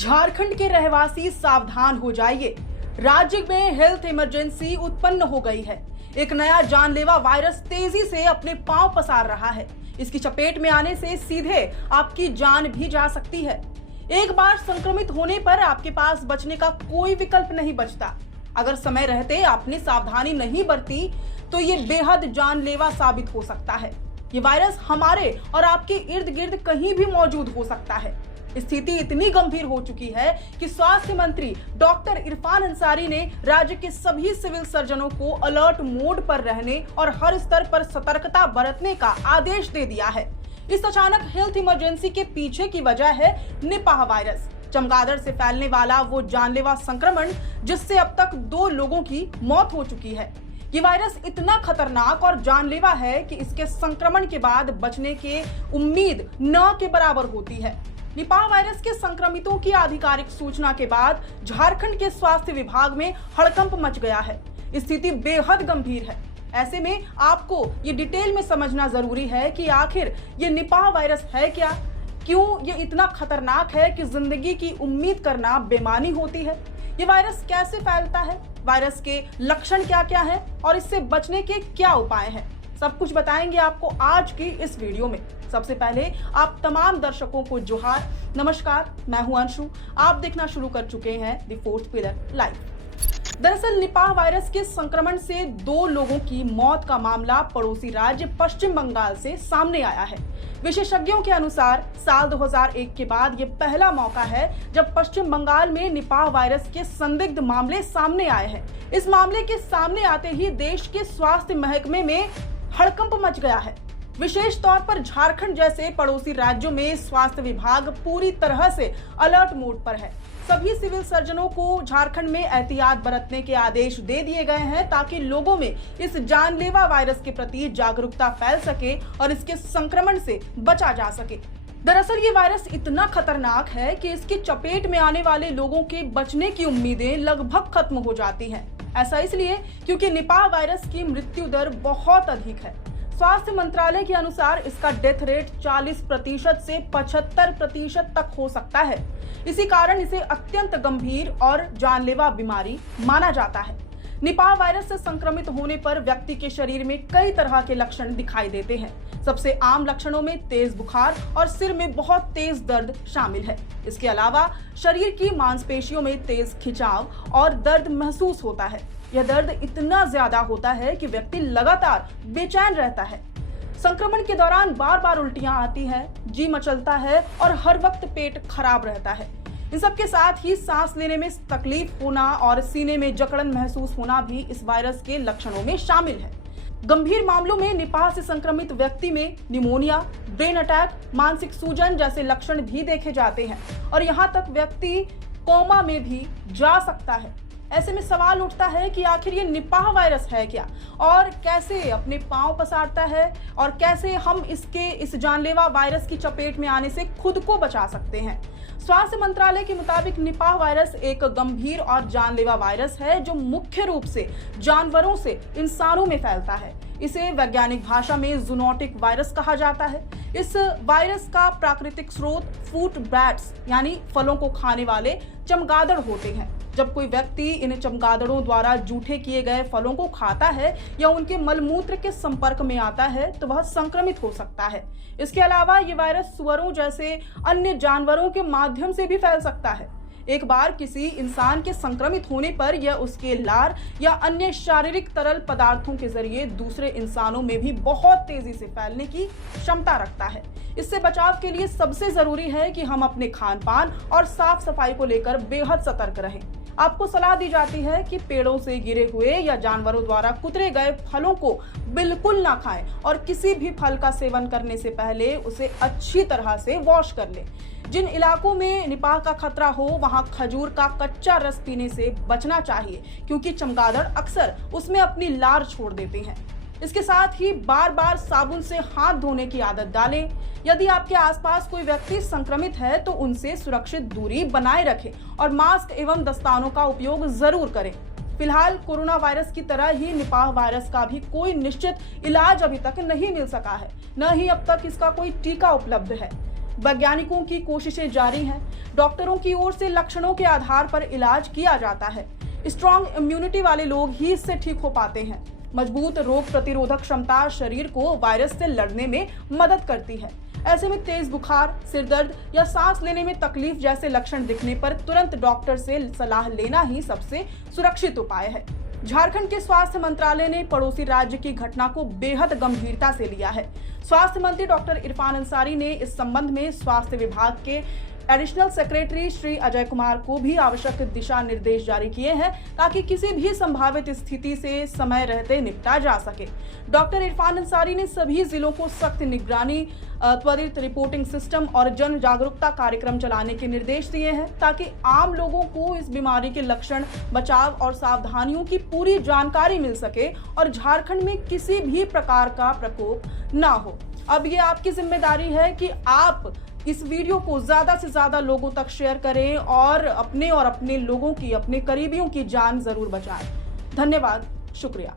झारखंड के रहवासी सावधान हो जाइए। राज्य में हेल्थ इमरजेंसी उत्पन्न हो गई है। एक नया जानलेवा वायरस तेजी से अपने पांव पसार रहा है। इसकी चपेट में आने से सीधे आपकी जान भी जा सकती है। एक बार संक्रमित होने पर आपके पास बचने का कोई विकल्प नहीं बचता। अगर समय रहते आपने सावधानी नहीं बरती तो ये बेहद जानलेवा साबित हो सकता है। ये वायरस हमारे और आपके इर्द गिर्द कहीं भी मौजूद हो सकता है। स्थिति इतनी गंभीर हो चुकी है कि स्वास्थ्य मंत्री डॉक्टर इरफान अंसारी ने राज्य के सभी सिविल सर्जनों को अलर्ट मोड पर रहने और हर स्तर पर सतर्कता बरतने का आदेश दे दिया है। इस अचानक हेल्थ इमरजेंसी के पीछे की वजह है निपाह वायरस, चमगादड़ से फैलने वाला वो जानलेवा संक्रमण जिससे अब तक 2 लोगों की मौत हो चुकी है। ये वायरस इतना खतरनाक और जानलेवा है कि इसके संक्रमण के बाद बचने की उम्मीद न के बराबर होती है। निपाह वायरस के संक्रमितों की आधिकारिक सूचना के बाद झारखंड के स्वास्थ्य विभाग में हड़कंप मच गया है। स्थिति बेहद गंभीर है। ऐसे में आपको ये डिटेल में समझना जरूरी है कि आखिर ये निपाह वायरस है क्या, क्यों ये इतना खतरनाक है कि जिंदगी की उम्मीद करना बेमानी होती है, ये वायरस कैसे फैलता है, वायरस के लक्षण क्या क्या है और इससे बचने के क्या उपाय हैं, सब कुछ बताएंगे आपको आज की इस वीडियो में। सबसे पहले आप तमाम दर्शकों को जोहार, नमस्कार, मैं हूं अंशु। आप देखना शुरू कर चुके हैं द फोर्थ पिलर लाइव। दरअसल निपाह वायरस के संक्रमण से 2 लोगों की मौत का मामला पड़ोसी राज्य पश्चिम बंगाल से सामने आया है। विशेषज्ञों के अनुसार साल 2001 के बाद ये पहला मौका है जब पश्चिम बंगाल में निपाह वायरस के संदिग्ध मामले सामने आए हैं। इस मामले के सामने आते ही देश के स्वास्थ्य महकमे में हड़कंप मच गया है। विशेष तौर पर झारखंड जैसे पड़ोसी राज्यों में स्वास्थ्य विभाग पूरी तरह से अलर्ट मोड पर है। सभी सिविल सर्जनों को झारखंड में एहतियात बरतने के आदेश दे दिए गए हैं ताकि लोगों में इस जानलेवा वायरस के प्रति जागरूकता फैल सके और इसके संक्रमण से बचा जा सके। दरअसल ये वायरस इतना खतरनाक है कि इसकी चपेट में आने वाले लोगों के बचने की उम्मीदें लगभग खत्म हो जाती हैं। ऐसा इसलिए क्योंकि निपाह वायरस की मृत्यु दर बहुत अधिक है। स्वास्थ्य मंत्रालय के अनुसार इसका डेथ रेट 40% से 75% तक हो सकता है। इसी कारण इसे अत्यंत गंभीर और जानलेवा बीमारी माना जाता है। निपाह वायरस से संक्रमित होने पर व्यक्ति के शरीर में कई तरह के लक्षण दिखाई देते हैं। सबसे आम लक्षणों में तेज बुखार और सिर में बहुत तेज दर्द शामिल है। इसके अलावा शरीर की मांसपेशियों में तेज खिंचाव और दर्द महसूस होता है। यह दर्द इतना ज्यादा होता है कि व्यक्ति लगातार बेचैन रहता है। संक्रमण के दौरान बार बार उल्टियां आती है, जी मचलता है और हर वक्त पेट खराब रहता है। इन सब के साथ ही सांस लेने में तकलीफ होना और सीने में जकड़न महसूस होना भी इस वायरस के लक्षणों में शामिल है। गंभीर मामलों में निपाह से संक्रमित व्यक्ति में निमोनिया, ब्रेन अटैक, मानसिक सूजन जैसे लक्षण भी देखे जाते हैं और यहाँ तक व्यक्ति कोमा में भी जा सकता है। ऐसे में सवाल उठता है कि आखिर ये निपाह वायरस है क्या और कैसे अपने पांव पसारता है और कैसे हम इस जानलेवा वायरस की चपेट में आने से खुद को बचा सकते हैं। स्वास्थ्य मंत्रालय के मुताबिक निपाह वायरस एक गंभीर और जानलेवा वायरस है जो मुख्य रूप से जानवरों से इंसानों में फैलता है। इसे वैज्ञानिक भाषा में जूनोटिक वायरस कहा जाता है। इस वायरस का प्राकृतिक स्रोत फूट बैट्स यानी फलों को खाने वाले चमगादड़ होते हैं। जब कोई व्यक्ति इन चमगादड़ों द्वारा जूठे किए गए फलों को खाता है या उनके मलमूत्र के संपर्क में आता है तो वह संक्रमित हो सकता है। इसके अलावा ये वायरस सुअरों जैसे अन्य जानवरों के माध्यम से भी फैल सकता है। एक बार किसी इंसान के संक्रमित होने पर यह उसके लार या अन्य शारीरिक तरल पदार्थों के जरिए दूसरे इंसानों में भी बहुत तेजी से फैलने की क्षमता रखता है। इससे बचाव के लिए सबसे जरूरी है कि हम अपने खान पान और साफ सफाई को लेकर बेहद सतर्क रहें। आपको सलाह दी जाती है कि पेड़ों से गिरे हुए या जानवरों द्वारा कुतरे गए फलों को बिल्कुल ना खाएं और किसी भी फल का सेवन करने से पहले उसे अच्छी तरह से वॉश कर लें। जिन इलाकों में निपाह का खतरा हो वहां खजूर का कच्चा रस पीने से बचना चाहिए क्योंकि चमगादड़ अक्सर उसमें अपनी लार छोड़ देते हैं। इसके साथ ही बार बार साबुन से हाथ धोने की आदत डालें। यदि आपके आसपास कोई व्यक्ति संक्रमित है तो उनसे सुरक्षित दूरी बनाए रखें और मास्क एवं दस्तानों का उपयोग जरूर करें। फिलहाल कोरोना वायरस की तरह ही निपाह वायरस का भी कोई निश्चित इलाज अभी तक नहीं मिल सका है, न ही अब तक इसका कोई टीका उपलब्ध है। वैज्ञानिकों की कोशिशें जारी हैं। डॉक्टरों की ओर से लक्षणों के आधार पर इलाज किया जाता है। स्ट्रॉन्ग इम्यूनिटी वाले लोग ही इससे ठीक हो पाते हैं। मजबूत रोग प्रतिरोधक क्षमता शरीर को वायरस से लड़ने में मदद करती है। ऐसे में तेज बुखार, सिर दर्द या सांस लेने में तकलीफ जैसे लक्षण दिखने पर तुरंत डॉक्टर से सलाह लेना ही सबसे सुरक्षित उपाय है। झारखंड के स्वास्थ्य मंत्रालय ने पड़ोसी राज्य की घटना को बेहद गंभीरता से लिया है। स्वास्थ्य मंत्री डॉक्टर इरफान अंसारी ने इस संबंध में स्वास्थ्य विभाग के एडिशनल सेक्रेटरी श्री अजय कुमार को भी आवश्यक दिशा निर्देश जारी किए हैं ताकि किसी भी संभावित स्थिति से समय रहते निपटा जा सके। डॉक्टर इरफान अंसारी ने सभी जिलों को सख्त निगरानी, त्वरित रिपोर्टिंग सिस्टम और जन जागरूकता कार्यक्रम चलाने के निर्देश दिए हैं ताकि आम लोगों को इस बीमारी के लक्षण, बचाव और सावधानियों की पूरी जानकारी मिल सके और झारखंड में किसी भी प्रकार का प्रकोप ना हो। अब ये आपकी जिम्मेदारी है कि आप इस वीडियो को ज्यादा से ज्यादा लोगों तक शेयर करें और अपने लोगों की, अपने करीबियों की जान जरूर बचाएं। धन्यवाद, शुक्रिया।